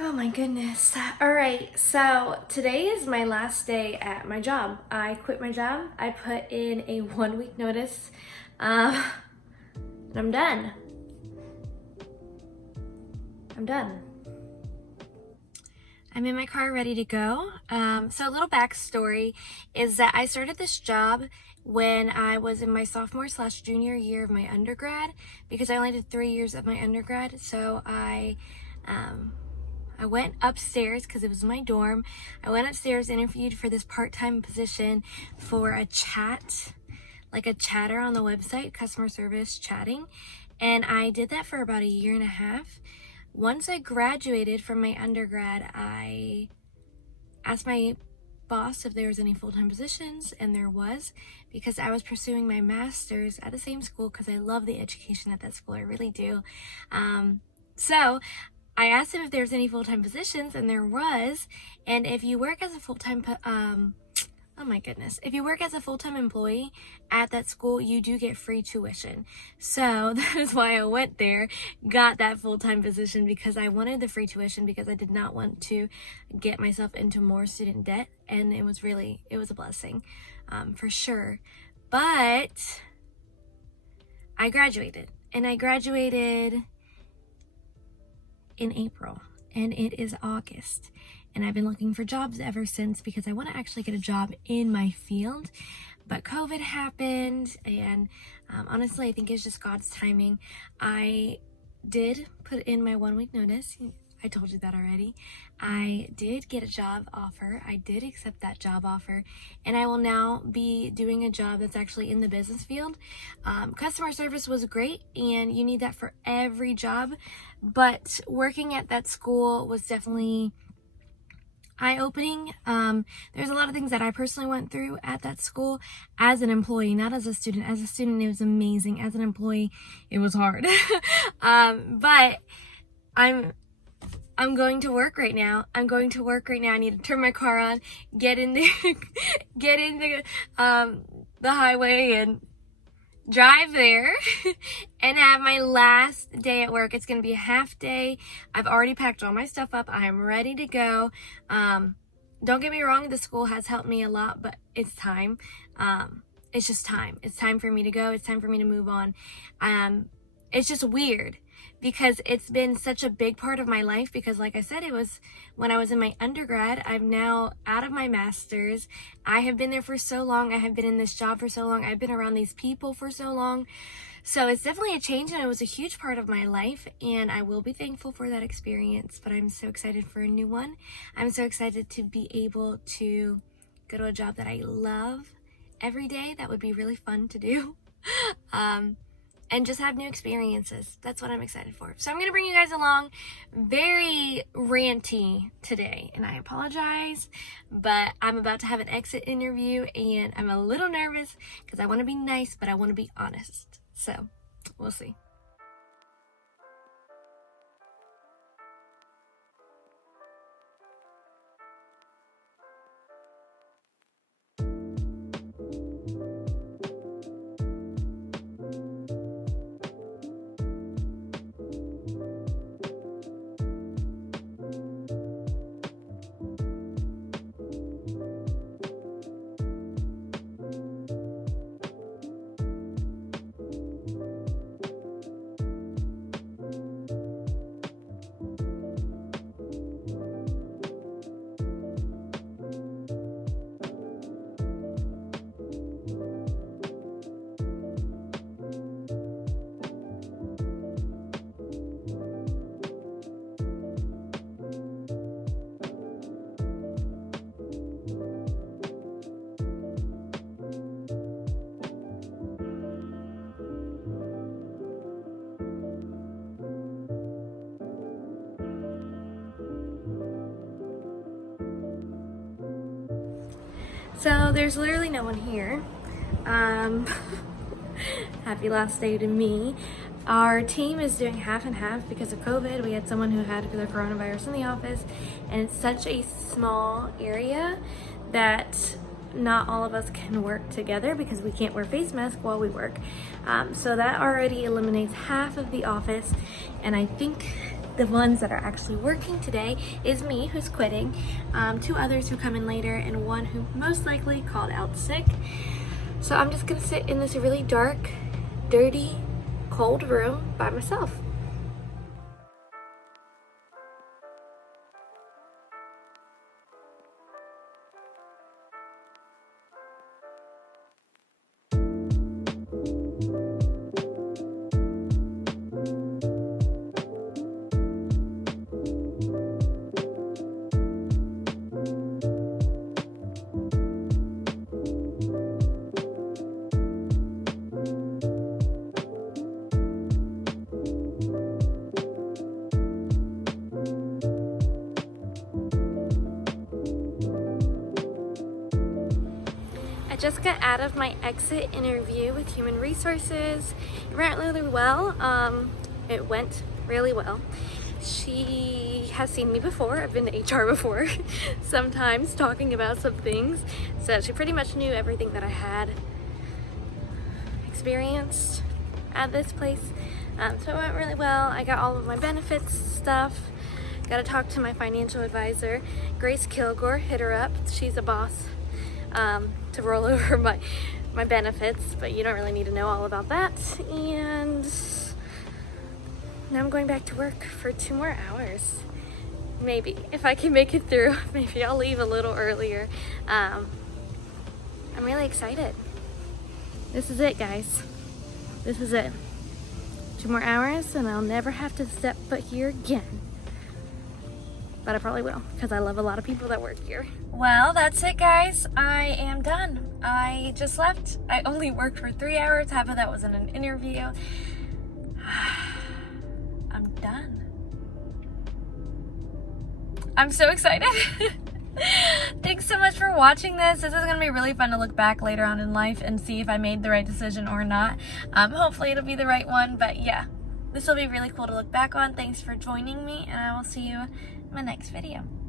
Oh my goodness. All right, so today is my last day at my job. I quit my job. I put in a 1 week notice, and I'm done. I'm done. I'm in my car ready to go. So a little backstory is that I started this job when I was in my sophomore/junior year of my undergrad because I only did 3 years of my undergrad. So I went upstairs because it was my dorm. I went upstairs, interviewed for this part-time position for a chat, like a chatter on the website, customer service chatting. And I did that for about a year and a half. Once I graduated from my undergrad, I asked my boss if there was any full-time positions, and there was, because I was pursuing my master's at the same school because I love the education at that school. I really do. So I asked him if there was any full-time positions, and there was. And if you work as a full-time oh my goodness, if you work as a full-time employee at that school, you do get free tuition. So that is why I went there, got that full-time position, because I wanted the free tuition, because I did not want to get myself into more student debt. And it was a blessing, for sure. But I graduated, and I graduated in April, and it is August, and I've been looking for jobs ever since because I want to actually get a job in my field. But COVID happened, and honestly, I think it's just God's timing. I did put in my 1 week notice. I told you that already. I did get a job offer. I did accept that job offer, and I will now be doing a job that's actually in the business field. Customer service was great, and you need that for every job, but working at that school was definitely eye-opening. There's a lot of things that I personally went through at that school as an employee, not as a student. As a student, it was amazing. As an employee, it was hard. But I'm going to work right now. I need to turn my car on, get in the the highway and drive there and have my last day at work. It's going to be a half day. I've already packed all my stuff up. I am ready to go. Don't get me wrong, the school has helped me a lot, but it's time. It's just time. It's time for me to go. It's time for me to move on. It's just weird because it's been such a big part of my life, because like I said, it was when I was in my undergrad. I'm now out of my master's. I have been there for so long. I have been in this job for so long. I've been around these people for so long. So it's definitely a change, and it was a huge part of my life, and I will be thankful for that experience, but I'm so excited for a new one. I'm so excited to be able to go to a job that I love every day. That would be really fun to do. And just have new experiences. That's what I'm excited for. So I'm going to bring you guys along, very ranty today, and I apologize, but I'm about to have an exit interview, and I'm a little nervous because I want to be nice, but I want to be honest. So we'll see. So there's literally no one here. Happy last day to me. Our team is doing half and half because of COVID. We had someone who had the coronavirus in the office, and it's such a small area that not all of us can work together because we can't wear face masks while we work. So that already eliminates half of the office, and I think The ones that are actually working today is me, who's quitting, 2 others who come in later, and 1 who most likely called out sick. So I'm just gonna sit in this really dark, dirty, cold room by myself. I just got out of my exit interview with Human Resources. It went really well. It went really well. She has seen me before. I've been to HR before, sometimes talking about some things. So she pretty much knew everything that I had experienced at this place. So it went really well. I got all of my benefits stuff. Got to talk to my financial advisor, Grace Kilgore. Hit her up. She's a boss. To roll over my benefits, but you don't really need to know all about that. And now I'm going back to work for 2 more hours. Maybe, if I can make it through. Maybe I'll leave a little earlier. I'm really excited. This is it, guys. This is it. 2 more hours and I'll never have to step foot here again. But I probably will, because I love a lot of people that work here. Well, that's it, guys. I am done. I just left. I only worked for 3 hours. Half of that was in an interview. I'm done. I'm so excited. Thanks so much for watching this. This is going to be really fun to look back later on in life and see if I made the right decision or not. Hopefully it'll be the right one, but yeah. This will be really cool to look back on. Thanks for joining me, and I will see you in my next video.